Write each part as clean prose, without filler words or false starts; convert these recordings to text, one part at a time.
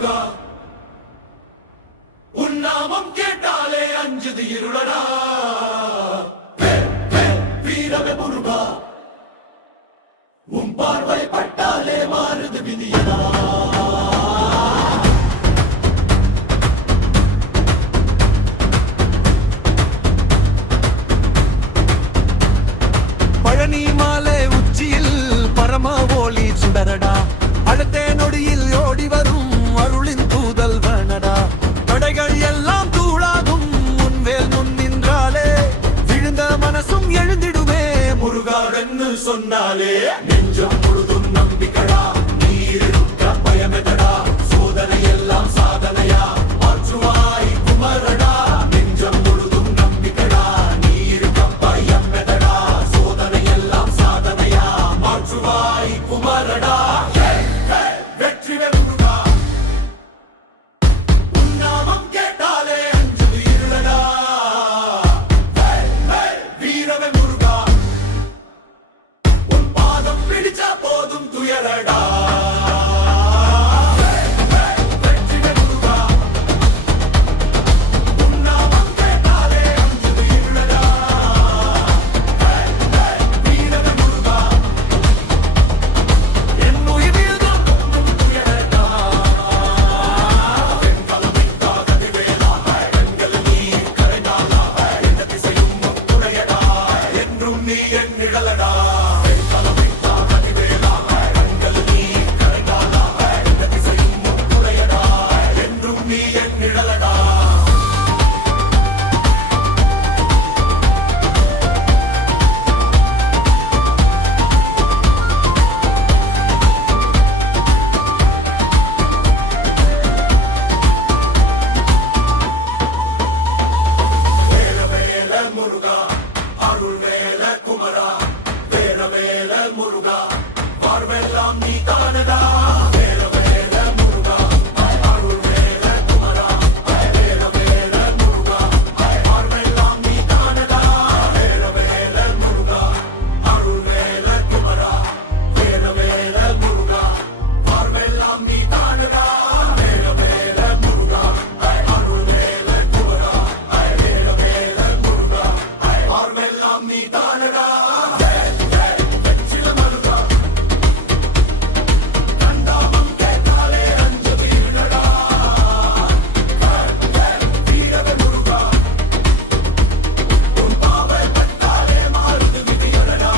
முருகா உன் நாமம் கேட்டாலே அஞ்சுது இருளடா வீரமே முருகா உன் பார்வை பட்டாலே மாறுது விதியடா பழனி மாலை உச்சியில் பரம ஒளி சுடரடா அடுத்த நொடியில் ஓடி வரும் அருளின் தூதல்வனடா தடைகள் எல்லாம் தூளாகும் முன்வேல் முன் நின்றாலே விழுந்த மனசும் எழுந்திடுமே முருகாவென்னு சொன்னாலே நெஞ்சம் முழுதும் நம்பிக்கடா நீர் இருக்க பயமெதடா சோதனை எல்லாம் சாதனையா மாற்றுவாய் குமரடா நெஞ்சம் முழுதும் நம்பிக்கடா நீர் இருக்க பயமெதடா சோதனை எல்லாம் சாதனையா மாற்றுவாய் குமரடா வெற்றிவே முருகா உன் நாமம் கேட்டாலே அஞ்சுது இருளடா வீரவே முருகா உன் பாதம் பிடிச்சா போதும் துயரடா வெற்றிவே முருகா உன் நாமம் கேட்டாலே அஞ்சுது இருளடா வீரவே முருகா என் உயிரில்தான் துயரடா வெண்கலமிட்டா கதிவேலா கண்கள் நீ கரைந்தாலா எந்த திசையும் துணையடா என்றும் நீ என் நிழலடா வெண்கலமிட்டா கதிவேலா கண்கள் நீ கரைந்தாலா எந்த திசையும் துணையடா என்றும் நீ என் நிழலடா வேல வேல முருகா அருள் வேல குமரா வேல வேல முருகா பார்வெல்லாம் நீ தானடா வேல வேல முருகா அருள் வேல குமரா வேல வேல முருகா பார்வெல்லாம் நீ தானடா வேல வேல முருகா அருள் வேல குமரா வேல வேல முருகா பார்வெல்லாம் நீ தானடா வேல வேல முருகா அருள் வேல குமரா வேல வேல முருகா பார்வெல்லாம் நீ தானடா வெற்றில மருகா கண்டாமம் கேட்டாலே அஞ்சது இருளடா வீரவே முருகா உன் பாவை பட்டாலே மாறுது விதியடா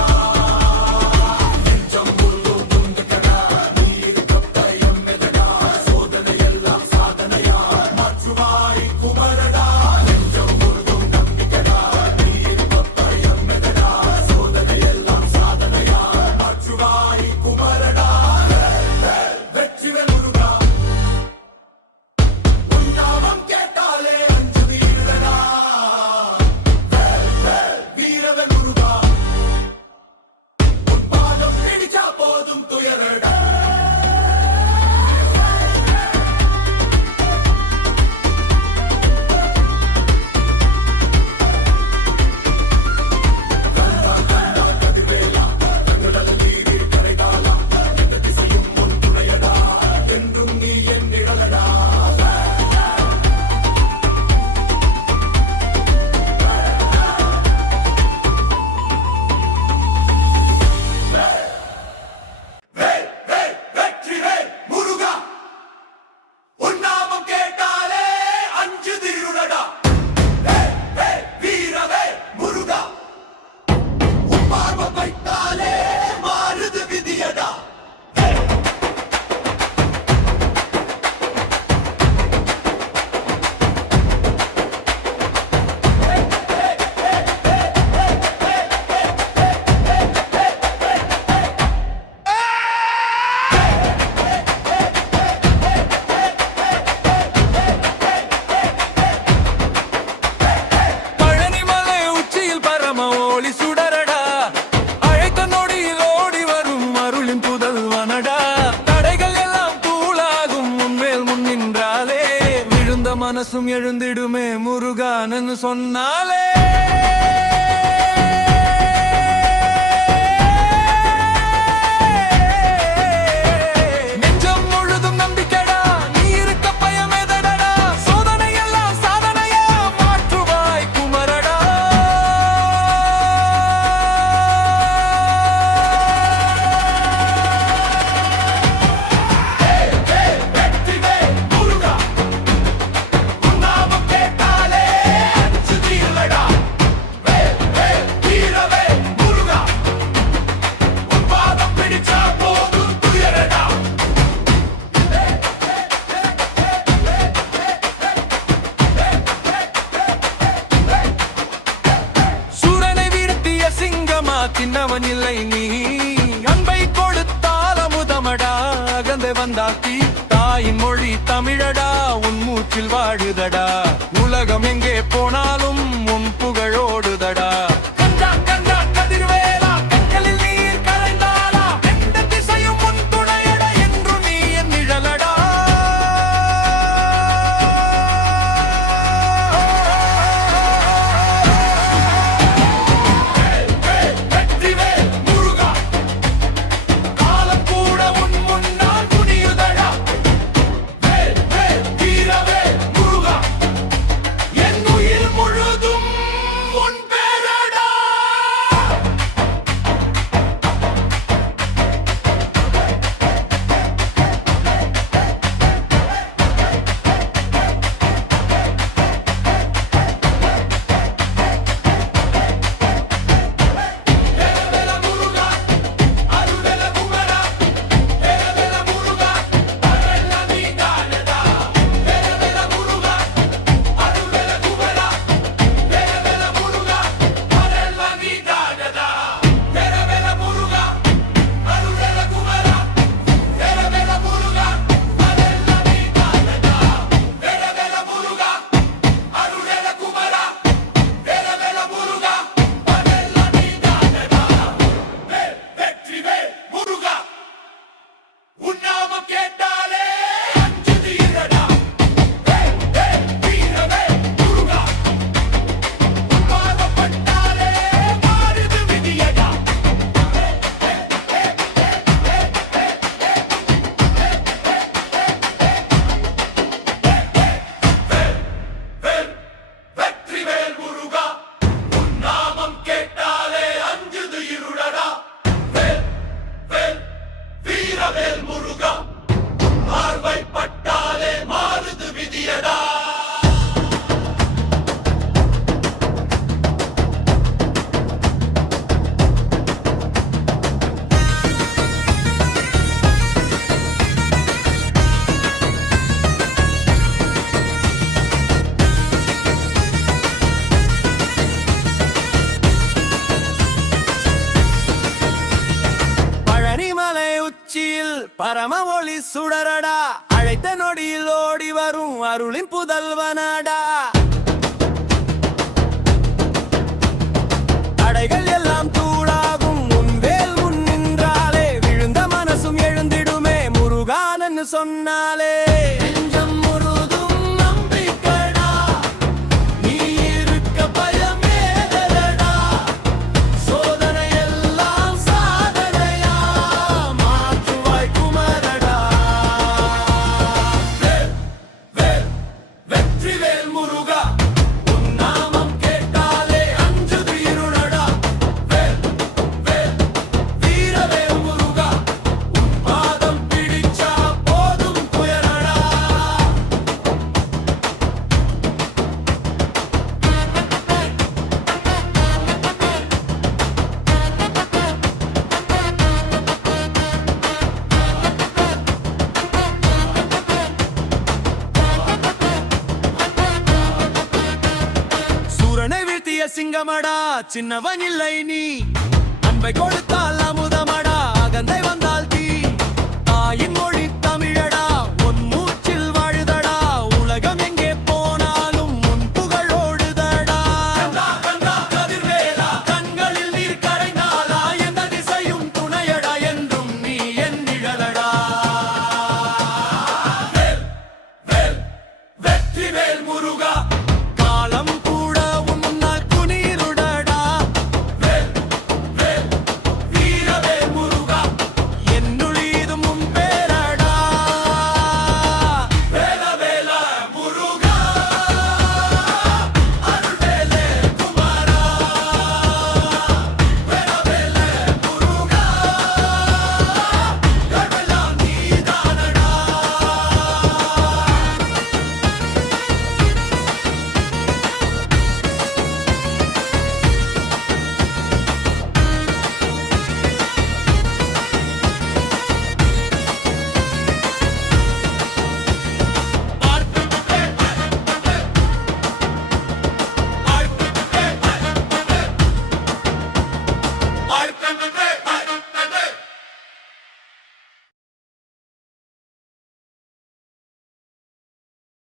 நெஞ்சம் முழுதும் முந்துக்கடா நீ இருக்க பயம் எதடா சோதனை எல்லாம் சாதனையா மாற்றுவாய் குமரடா நெஞ்சம் முழுதும் நம்பிக்கடா நீ இருக்க பயம் எதடா சோதனை எல்லாம் சாதனையா மாற்றுவாய் குமரடா வெற்றிவே முருகா உன் நாமம் கேட்டாலே அஞ்சுது இருளடா வீரவே முருகா உன் பாதம் பிடிச்சா போதும் துயரடா கதிவேலா கண்களது நீரில் கரைதாலா எந்த திசையும் முன் துணையடா என்றும் நீ என் நிழலடா வெற்றிவே முருகா உன் நாமம் கேட்டாலே அஞ்சுது இருளடா வீரவே முருகா உன் பார்வை பட்டாலே மாறுது விதியடா பழனி மலை உச்சியில் பரம ஒளி சுடரடா அழைத்த நொடியில் ஓடி வரும் அருளின் புதல்வனடா தடைகள் எல்லாம் தூளாகும் முன்மேல் முன் நின்றாலே விழுந்த மனசும் எழுந்திடுமே முருகானன்னு சொன்னாலே நெஞ்சம் முழுதும் நம்பிக்கடா நீ இருக்க தாயின் மொழி தமிழடா உன் மூச்சில் வாழுதடா உலகம் எங்கே போனாலும் உன் புகழோடுதடா கஞ்சா கஞ்சா கதிர்வேலா கண்களில் நீர் கரைந்தாளா எந்த திசையும் உன் துணையடா என்று நீ என் நிழலடா வெற்றிவேல் முருகா காலம் கூட உன் முன்னால் குனியுதடா வேல் வேல் வீரவேல் முருகா என் உயிர் முழுதும் உன் பேரடா வேலவேல முருகா அருள்வேல குமரா வேலவேல முருகா அருள்வேல நீதானடா வேலவேல முருகா அருள்வேல குமரா வேலவேல முருகா அருள்வேல நீதானடா வேலவேல முருகா அருள்வேல குமரா வேலவேல முருகா அருள்வேல நீதானடா வேலவேல முருகா அருள்வேல குமரா வேலவேல முருகா அருள்வேல நீதானடா வெற்றிவேல் முருகா உன் நாமம் கேட்டாலே அஞ்சுது இருடா வேல் வேல் வீரவேல் முருகா உன் பாதம் பட்டாலே மாறுது விதியடா வெற்றிவேல் முருகா உன் நாமம் கேட்டாலே அஞ்சுது இருடடா வேல் வேல் வீரவேல் முருகா பார்வை பட்டாலே மாறுது விதியடா பழனிமலை உச்சியில் பரம ஒளி சுடரடா அழைத்த நொடியில் ஓடி வரும் அருளின் புதல்வனடா தடைகள் எல்லாம் தூளாகும் முன்வேல் முன் நின்றாலே விழுந்த மனசும் எழுந்திடுமே முருகானன்னு சொன்னாலே நெஞ்சம் முழுதும் நம்பிக்கைடா நீ இருக்க பயமேதலடா சோதனை எல்லாம் சாதனையா மாற்றுவாய் குமரடா வேல் வேல் வெற்றிவேல் முருகா உன் நாமம் கேட்டாலே அஞ்சுது இருளடா வேல் வேல் வீரவேல் முருகா உன் பாதம் பிடிச்சா போதும் புயலடா சூரனை வீழ்த்திய சிங்கமடா சின்னவன் இல்லை நீ அன்பை கொடுத்தால் அமுதமடா அகந்தை வந்தால் தீ தாயின் மொழி